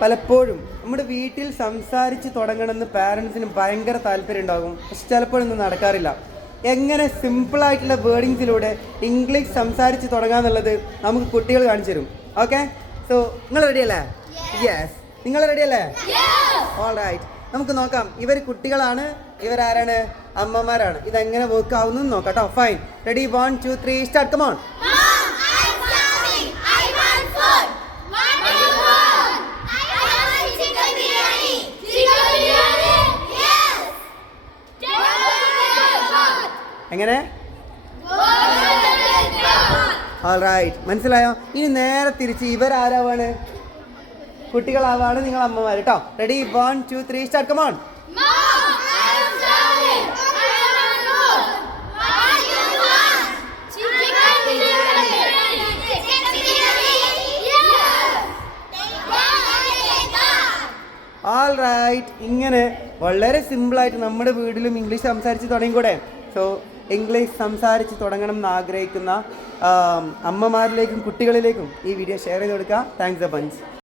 പലപ്പോഴും നമ്മുടെ വീട്ടിൽ സംസാരിച്ച് തുടങ്ങണമെന്ന് പാരൻസിന് ഭയങ്കര താല്പര്യം ഉണ്ടാകും, പക്ഷെ ചിലപ്പോഴൊന്നും നടക്കാറില്ല. എങ്ങനെ സിമ്പിളായിട്ടുള്ള വേർഡിങ്സിലൂടെ ഇംഗ്ലീഷ് സംസാരിച്ച് തുടങ്ങാന്നുള്ളത് നമുക്ക് കുട്ടികൾ കാണിച്ചു തരും. ഓക്കെ, സോ നിങ്ങൾ റെഡിയല്ലേ? യെസ്, നിങ്ങൾ റെഡിയല്ലേ? ഓൾ റൈറ്റ്, നമുക്ക് നോക്കാം. ഇവർ കുട്ടികളാണ്, ഇവരാരാണ്? അമ്മമാരാണ്. ഇതെങ്ങനെ വർക്ക് ആവുന്നു നോക്കാം കേട്ടോ. Fine, ready, 1 2 3 start. Come on. എങ്ങനെ? ഓൾ റൈറ്റ്, മനസ്സിലായോ? ഇനി നേരെ തിരിച്ച് ഇവരാരാവാണ്? കുട്ടികളാവാണ് നിങ്ങൾ അമ്മമാർ കേട്ടോ. Ready, 1 2 3 start. Come on. All right, ഇങ്ങനെ വളരെ സിമ്പിളായിട്ട് നമ്മുടെ വീട്ടിലും ഇംഗ്ലീഷ് സംസാരിച്ച് തുടങ്ങിക്കൂടെ? സോ ഇംഗ്ലീഷ് സംസാരിച്ച് തുടങ്ങണം എന്ന് ആഗ്രഹിക്കുന്ന അമ്മമാരിലേക്കും കുട്ടികളിലേക്കും ഈ വീഡിയോ ഷെയർ ചെയ്ത് കൊടുക്കുക. Thanks a bunch.